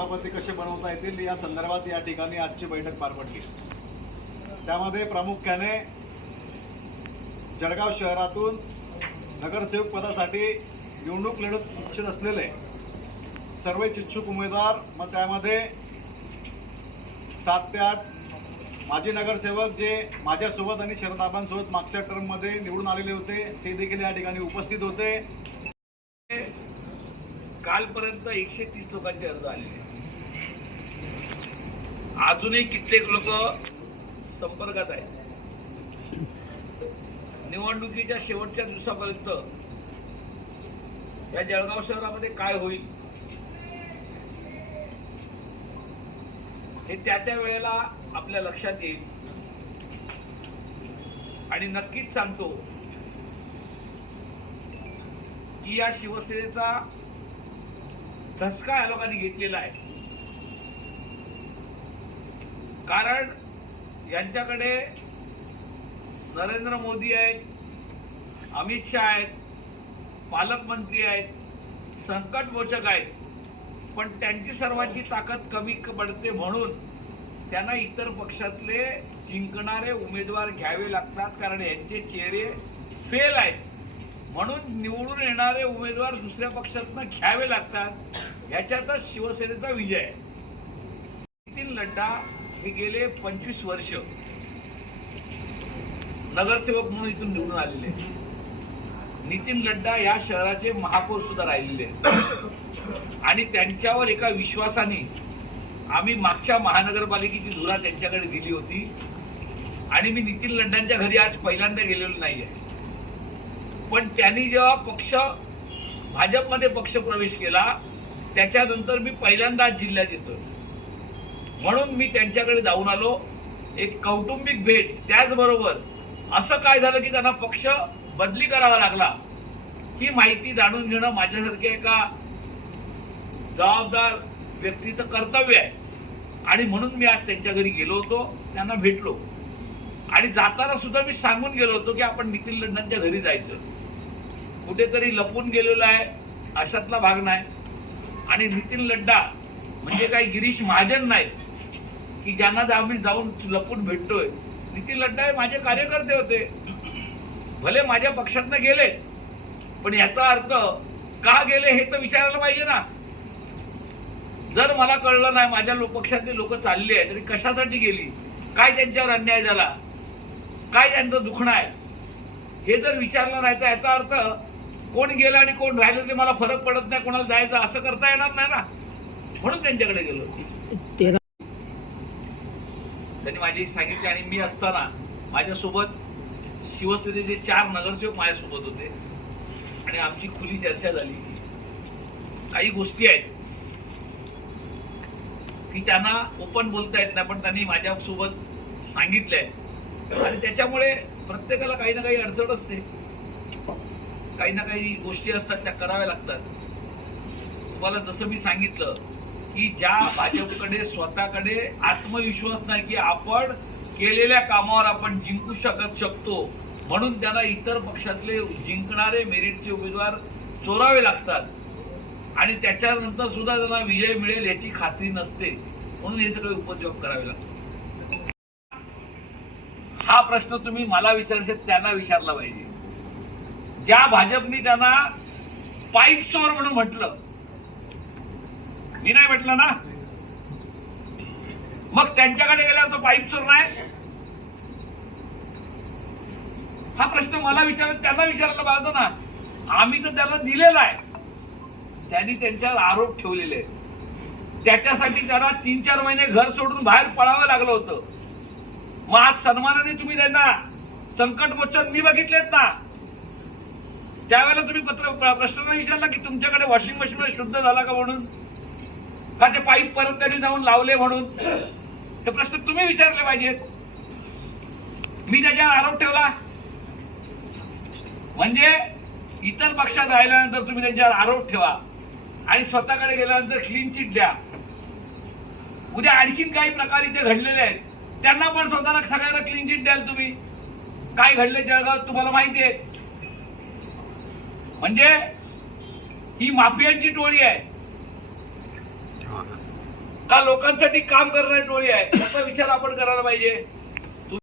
सभापती कसे बनवता येतील या संदर्भात या ठिकाणी आजची बैठक पार पडली। त्यामध्ये प्रामुख्याने जळगाव शहरातून नगरसेवक पदासाठी निवडणूक लढत इच्छित असलेले सर्व इच्छुक उमेदवार, मग त्यामध्ये 7 ते 8 माजी नगरसेवक जे माझ्यासोबत आणि शरदाबांसोबत मागच्या टर्ममध्ये निवडून आलेले होते ते देखील या ठिकाणी उपस्थित होते। कालपर्यंत 130 लोकांचे अर्ज आलेले, अजूनही कित्येक लोक संपर्कात आहेत। निवडणुकीच्या शेवटच्या दिवसापर्यंत या जळगाव शहरामध्ये काय होईल हे त्या वेळेला आपल्या लक्षात येईल। आणि नक्कीच सांगतो की या शिवसेनेचा धसका या लोकांनी घेतलेला आहे, कारण यांच्याकडे नरेंद्र मोदी आहेत, अमित शहा आहेत, पालकमंत्री आहेत, संकटमोचक आहेत, पण त्यांची सर्वांची ताकद कमी पडते म्हणून त्यांना इतर पक्षातले जिंकणारे उमेदवार घ्यावे लागतात, कारण यांचे चेहरे फेल आहेत म्हणून निवडून येणारे उमेदवार दुसऱ्या पक्षातनं घ्यावे लागतात। याच्यातच शिवसेनेचा विजय आहे। नितीन लड्डा हे गेले 25 वर्ष नगरसेवक म्हणून इथून निवडून आलेले। नितीन लड्डा या शहराचे महापौर सुद्धा राहिलेले आणि त्यांच्यावर एका विश्वासाने आम्ही मागच्या महानगरपालिकेची धुरा त्यांच्याकडे दिली होती आणि मी नितीन लड्डांच्या घरी आज पहिल्यांदा गेलेलो नाहीये, पण त्यांनी जेव्हा भाजपमध्ये पक्ष प्रवेश केला त्याच्यानंतर मी पहिल्यांदा जिल्ह्यात येतो म्हणून मी त्यांच्याकडे जाऊन आलो, एक कौटुंबिक भेट। त्याचबरोबर असं काय झालं की त्यांना पक्ष बदली करावा लागला ही माहिती जाणून घेणं माझ्यासारख्या एका जबाबदार व्यक्तीचं कर्तव्य आहे आणि म्हणून मी आज त्यांच्या घरी गेलो होतो, त्यांना भेटलो आणि जाताना सुद्धा मी सांगून गेलो होतो की आपण नितीन लड्डांच्या घरी जायचं। कुठेतरी लपून गेलेलो आहे अशातला भाग नाही आणि नितीन लड्डा म्हणजे काही गिरीश महाजन नाही की ज्यांना आम्ही जाऊन लपून भेटतोय। नितीन लड्डा हे माझे कार्यकर्ते होते, भले माझ्या पक्षातनं गेले पण याचा अर्थ का गेले हे तर विचारायला पाहिजे ना। जर मला कळलं नाही माझ्या पक्षातले लोक चालले आहे तरी कशासाठी गेली, काय त्यांच्यावर अन्याय झाला, काय त्यांचं दुखणं आहे हे जर विचारलं नाही तर याचा अर्थ कोण गेलं आणि कोण राहिलं ते मला फरक पडत नाही, कोणाला जायचं असं करता येणार नाही ना, म्हणून त्यांच्याकडे गेलो। त्यांनी माझी सांगितले आणि मी असताना माझ्यासोबत शिवसेनेचे 4 नगरसेवक माझ्यासोबत होते आणि आमची खुली चर्चा झाली। काही गोष्टी आहेत की त्यांना ओपन बोलता येत नाही पण त्यांनी माझ्यासोबत सांगितलंय आणि त्याच्यामुळे प्रत्येकाला काही ना काही अडचण असते, काही ना काही गोष्टी असतात त्या कराव्या लागतात। तुम्हाला जसं मी सांगितलं की ज्या भाजपकडे स्वतःकडे आत्मविश्वास नाही की आपण केलेल्या कामावर आपण जिंकू शकतो म्हणून त्यांना इतर पक्षातले जिंकणारे मेरिटचे उमेदवार चोरावे लागतात आणि त्याच्यानंतर सुद्धा त्यांना विजय मिळेल याची खात्री नसते म्हणून हे सगळे उपद्व्याप करावे लागतात। हा प्रश्न तुम्ही मला विचारायचे त्यांना विचारला पाहिजे। ज्या भाजपने त्यांना पाईप चोर म्हणून म्हटलं, मी नाही म्हटलं ना, मग त्यांच्याकडे गेल्यावर तो पाईप चोर नाही? हा प्रश्न मला विचारत त्यांना विचारला पाहिजे ना। आम्ही तर त्याला दिलेला आहे, त्यांनी त्यांच्यावर आरोप ठेवलेले आहेत, त्याच्यासाठी त्यांना 3-4 महिने घर सोडून बाहेर पळावं लागलं होतं। मग आज सन्मानाने तुम्ही त्यांना संकटमोचन मी बघितलेत ना, त्यावेळेला तुम्ही प्रश्न नाही विचारला की तुमच्याकडे वॉशिंग मशीन शुद्ध झाला का म्हणून, का ते पाईप परत त्यांनी जाऊन लावले म्हणून, हे प्रश्न तुम्ही विचारले पाहिजेत। मी त्याच्यावर आरोप ठेवला म्हणजे इतर पक्षात राहिल्यानंतर तुम्ही त्यांच्यावर आरोप ठेवा आणि स्वतःकडे गेल्यानंतर क्लीन चिट द्या। उद्या आणखीन काही प्रकार इथे घडलेले आहेत त्यांना पण स्वतःला सगळ्यांना क्लीन चिट द्याल तुम्ही। काय घडले जळगावात तुम्हाला माहिती आहे, म्हणजे ही माफियांची टोळी आहे। का लोकांसाठी काम करणारी टोळी आहे याचा विचार आपण करायला पाहिजे.